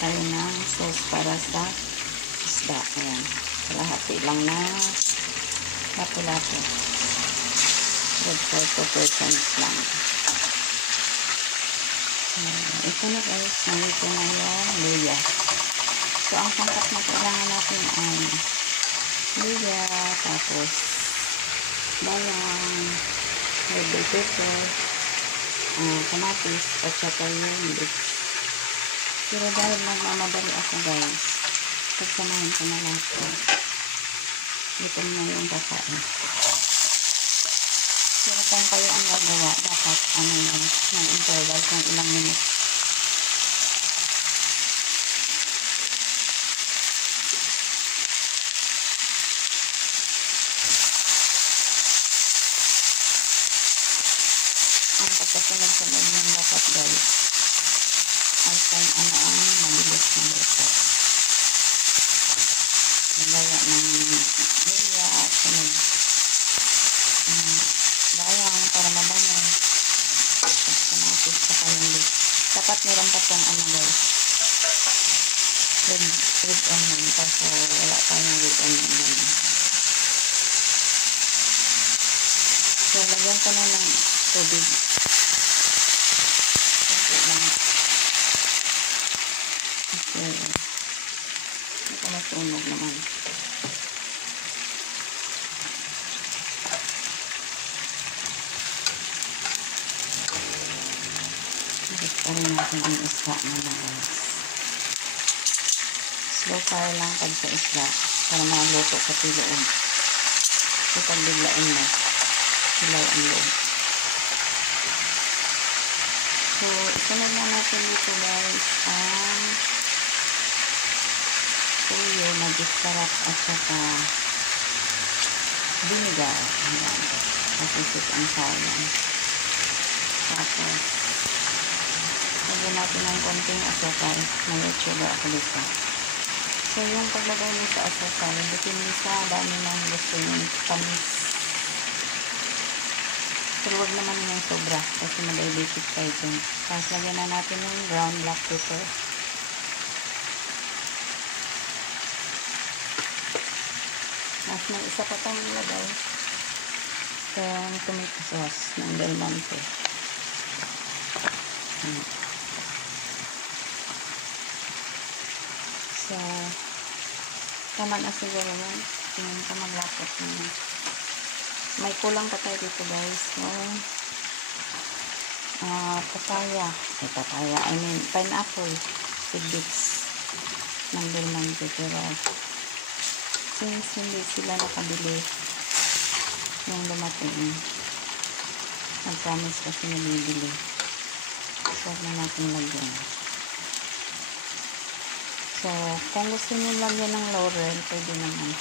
tayo ng sauce para sa isda. Ayan. Kalahati lang na lapu-lapu. Good for 2% lang. Ito na guys. Nandito na yung luya. So, ang sangkap na kailangan natin ay luya, tapos bawang, red bell pepper, kamatis, at saka yung leeks. Pero dahil nagmamadali ako guys, pagsamahin ko na lang ito. Ito na yung kakain. Pero kung kayo ang gagawa, dapat ng interval kung ilang minutes. Ang pagkasunod-sunod ng dapat guys ay kung ano ang mabilis na luto. Nagaya ng luya, sunod bawang para mabango, kamatis sa kayong leeks. Dapat meron pa itong guys, red onion, kasi wala tayong red onion. So lagyan ko na ng tubig. Kasi hindi ko masunog naman. Nakita rin natin ang isda na guys. Slow fire lang pag sa isda para maluto sa loob. Kapag biglain mo, hilaw ang loob. So, isunod na natin dito guys ang tuyo na disparap at saka vinegar. Ayan. Masisip ang sayang. Tapos, lagyan natin ng konting asukal. May sugar ako dito. So, yung paglagay mo sa asukal, depende sa dami ng gusto yung tamis. Pero huwag naman yung sobra kasi ma-diabetic tayo dyan. Tapos lagyan na natin yung ground black pepper. Tapos may isa pa tayong ilagay. Itong tomato sauce ng Del Monte. So, tama na siguro yun. Tingin ko maglapot na. May kulang pa tayo dito guys. Yung papaya. I mean, pineapple. Tidbits ng Del Monte. Pero, since hindi sila nakabili yung dumating, nag-promise kasi nabibili. So, na natin lagyan. So, kung gusto nyo lagyan ng laurel, pwede naman.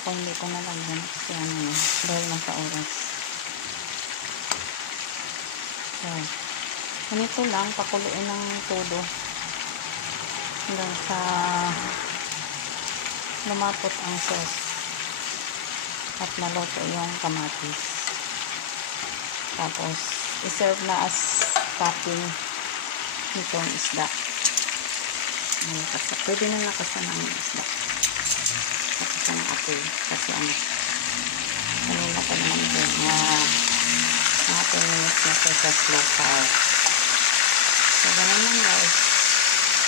Ako hindi ko nalagyan kasi dahil nasa oras. So, ganito lang, pakuluin ng todo hanggang sa lumapot ang sauce at maluto yung kamatis. Tapos, iserve na as topping nitong isda. Pwede na nakasan ang isda. Nakasan ang apoy. Kasi kanina pa naman din na mga 10 minutes na sa slow fire. So, ganun lang guys.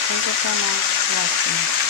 Thank you so much for watching.